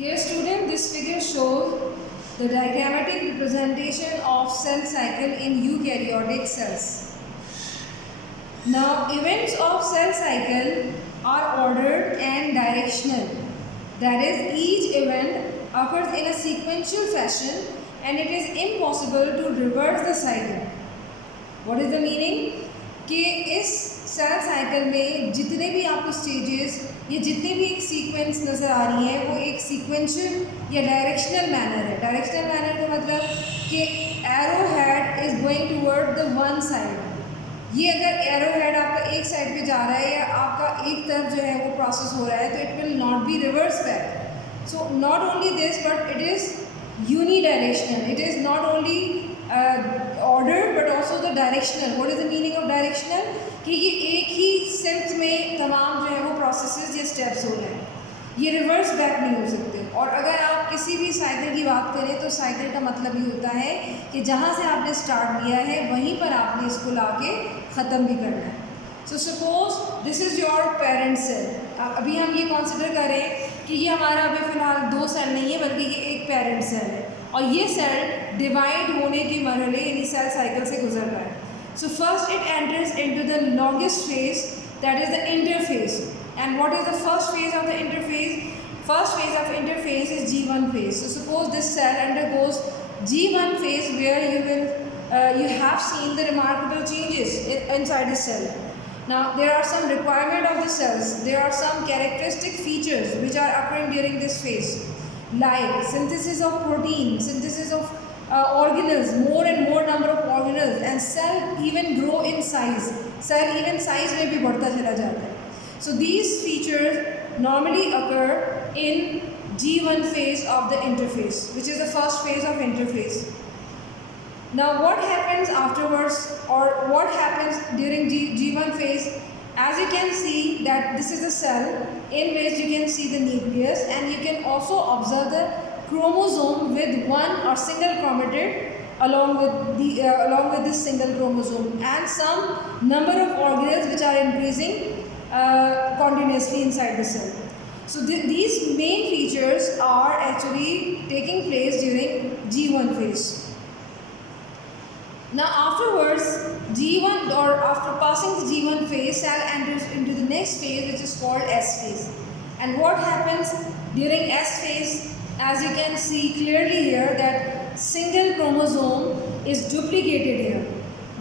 Dear student, this figure shows the diagrammatic representation of cell cycle in eukaryotic cells. Now, events of cell cycle are ordered and directional. That is, each event occurs in a sequential fashion and it is impossible to reverse the cycle. What is the meaning? कि इस cell cycle में जितने भी आपको stages या जितने भी एक सीक्वेंस नज़र आ रही हैं वो एक सीक्वेंशियल या डायरेक्शनल मैनर है. डायरेक्शनल मैनर का मतलब कि arrow head is going toward the one side. ये अगर एरो हेड आपका एक साइड पे जा रहा है या आपका एक तरफ जो है वो प्रोसेस हो रहा है तो it will not be reverse back. So not only this but it is unidirectional. It is not only ordered but also the directional. What is the meaning of directional? कि ये एक ही सेंस में तमाम जो है वो प्रोसेसेस या steps हो रहे हैं. ये रिवर्स बैक नहीं हो सकते. और अगर आप किसी भी साइकिल की बात करें तो साइकिल का मतलब ये होता है कि जहाँ से आपने स्टार्ट किया है वहीं पर आपने इसको लाके ख़त्म भी करना है. So suppose this is your parent cell. अभी हम ये कंसिडर करें कि ये हमारा अभी फ़िलहाल दो सेल नहीं है बल्कि ये एक पेरेंट सेल है और ये सेल डिवाइड होने के मरहले यानी सेल साइकिल से गुजर रहा है. So first it enters into the longest phase that is the interphase. And what is the first phase of the interphase? First phase of interphase is G1 phase. So suppose this cell undergoes G1 phase where you have seen the remarkable changes inside the cell. Now there are some requirement of the cells. There are some characteristic features which are occurring during this phase, like synthesis of protein, synthesis of organelles, more and more number of organelles, and cell even grow in size. Cell even size में भी बढ़ता चला जाता है. So these features normally occur in G1 phase of the interphase, which is the first phase of interphase. Now what happens afterwards, or what happens during G1 phase? As you can see that this is a cell in which you can see the nucleus, and you can also observe the chromosome with one or single chromatid along with this single chromosome, and some number of organelles which are increasing continuously inside the cell. So these main features are actually taking place during G1 phase. Now afterwards, G1 or after passing the G1 phase, cell enters into the next phase which is called S phase. And what happens during S phase? As you can see clearly here that single chromosome is duplicated here.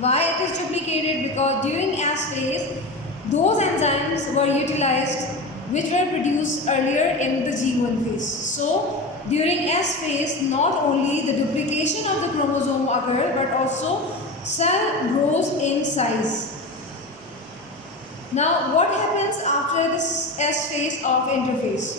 Why it is duplicated? Because during S phase, those enzymes were utilized which were produced earlier in the G1 phase. So during S phase, not only the duplication of the chromosome occurs, but also cell grows in size. Now what happens after this S phase of interphase?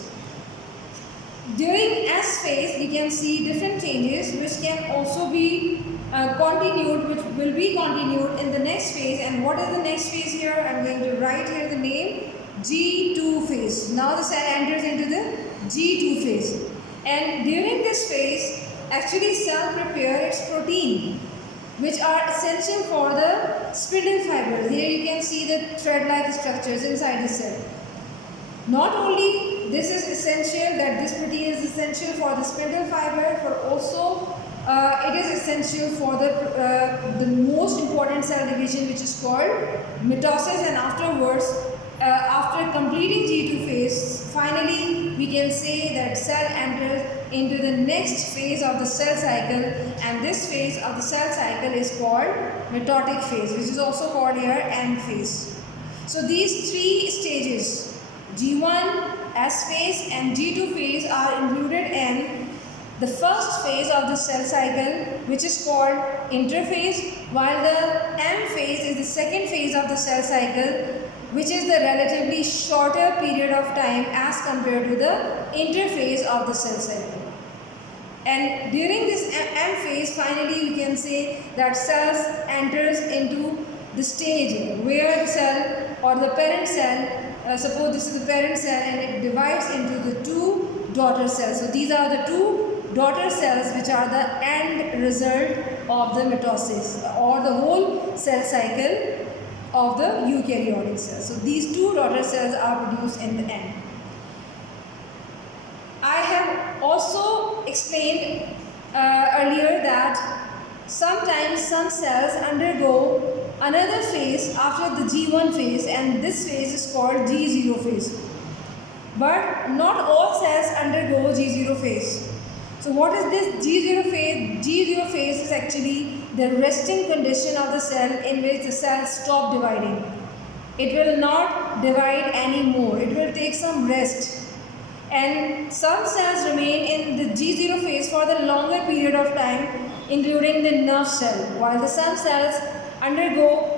During S phase, you can see different changes which can also be continued, which will be continued in the next phase. And what is the next phase here? I am going to write here the name, G2 phase. Now the cell enters into the G2 phase. And during this phase, actually cell prepare its protein, which are essential for the spindle fibers. Here you can see the thread-like structures inside the cell. Not only this is essential, that this protein is essential for the spindle fiber, but also it is essential for the most important cell division, which is called mitosis. And afterwards, after completing G2 phase, finally we can say that cell enters into the next phase of the cell cycle, and this phase of the cell cycle is called mitotic phase, which is also called here M phase. So these three stages, G1, S phase and G2 phase, are included in the first phase of the cell cycle, which is called interphase, while the M phase is the second phase of the cell cycle, which is the relatively shorter period of time as compared to the interphase of the cell cycle. And during this M phase, finally we can say that cells enters into the stage where the cell or the parent cell, suppose this is the parent cell, and it divides into the two daughter cells. So these are the two daughter cells which are the end result of the mitosis or the whole cell cycle of the eukaryotic cells. So these two daughter cells are produced in the end. I have explained earlier that sometimes some cells undergo another phase after the G1 phase, and this phase is called G0 phase. But not all cells undergo G0 phase. So what is this G0 phase? G0 phase is actually the resting condition of the cell in which the cells stop dividing. It will not divide anymore. It will take some rest. And some cells remain in the G0 phase for the longer period of time, including the nerve cell, while the some cells undergo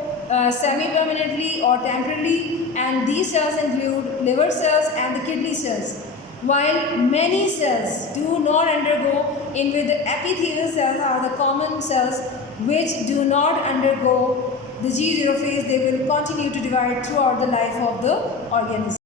semi-permanently or temporarily, and these cells include liver cells and the kidney cells. While many cells do not undergo, in with the epithelial cells are the common cells which do not undergo the G0 phase, they will continue to divide throughout the life of the organism.